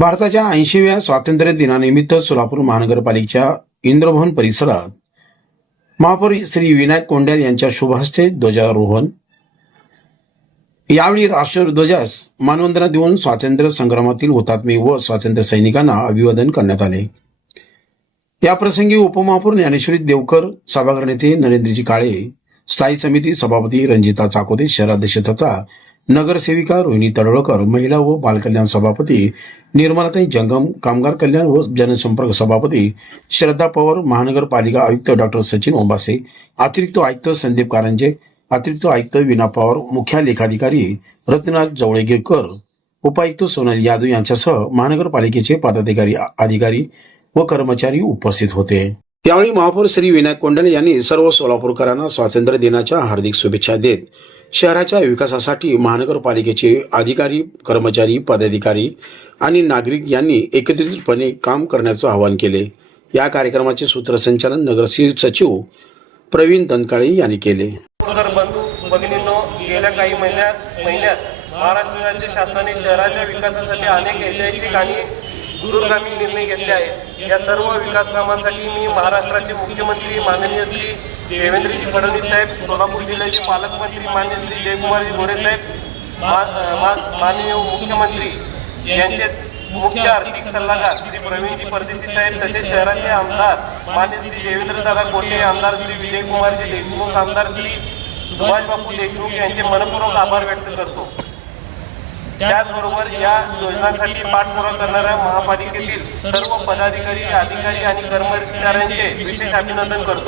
भारताच्या 80व्या स्वातंत्र्य दिनानिमित्त सोलापूर महानगरपालिकेच्या इंद्रभवन परिसरात महापौर श्री विनायक कोंड्याल यांच्या शुभ हस्ते ध्वजारोहण। यावेळी राष्ट्रध्वजास मानवंदना देऊन स्वातंत्र्य संग्रामातील हुतात्मे व स्वातंत्र्य सैनिकांना अभिवादन करण्यात आले। या प्रसंगी उपमहापौर ज्ञानेश्वरी देवकर, सभागृह नेते नरेंद्रजी काळे, स्थायी समिती सभापती रंजिता चाकोते, शहराध्यक्ष तथा नगरसेविका रोहिणी तडवळकर, महिला व बालकल्याण सभापती निर्मलाताई जंगम, कामगार कल्याण व जनसंपर्क सभापती श्रद्धा पवार, महानगरपालिका आयुक्त डॉक्टर सचिन ओंबासे, अतिरिक्त आयुक्त संदीप कारंजे, अतिरिक्त आयुक्त विना पवार, मुख्य लेखाधिकारी रत्नराज जवळगेकर, उपायुक्त सोनाली यादव यांच्यासह महानगरपालिकेचे पदाधिकारी, अधिकारी व कर्मचारी उपस्थित होते। त्यावेळी महापौर श्री विनायक कोंड्याल यांनी सर्व सोलापूरकरांना स्वातंत्र्य दिनाच्या हार्दिक शुभेच्छा देत शहराच्या विकासासाठी महानगरपालिकेचे अधिकारी, कर्मचारी, पदाधिकारी आणि नागरिक यांनी एकत्रितपणे काम करण्याचं आवाहन केले। या कार्यक्रमाचे सूत्रसंचालन नगर सचिव प्रवीण दनकाळे यांनी केले। भगिनींनो, गेल्या काही महिन्यात महाराष्ट्र राज्य शासनाने शहराच्या विकासासाठी अनेक ऐतिहासिक आणि दूरगामी निर्णय घेतले आहेत। या सर्व विकास कामांसाठी मी महाराष्ट्राचे मुख्यमंत्री माननीय श्री देवेंद्रजी फडणवीस साहेब, सोलापूर जिल्ह्याचे पालकमंत्री माननीय श्री जयकुमारजी गोरे साहेब, माननीय मुख्यमंत्री यांचे मुख्य आर्थिक सल्लागार श्री प्रवीणजी परदेशी साहेब, तसेच शहराचे आमदार माननीय श्री देवेंद्रदादा कोटे, आमदार श्री विजयकुमारजी देशमुख, आमदार श्री सुभाष बापू देशमुख यांचे मनपूर्वक आभार व्यक्त करतो। त्याचबरोबर या योजनांसाठी पाठपुरावा करणाऱ्या महापालिकेतील सर्व पदाधिकारी, अधिकारी आणि कर्मचाऱ्यांचे विशेष अभिनंदन करतो।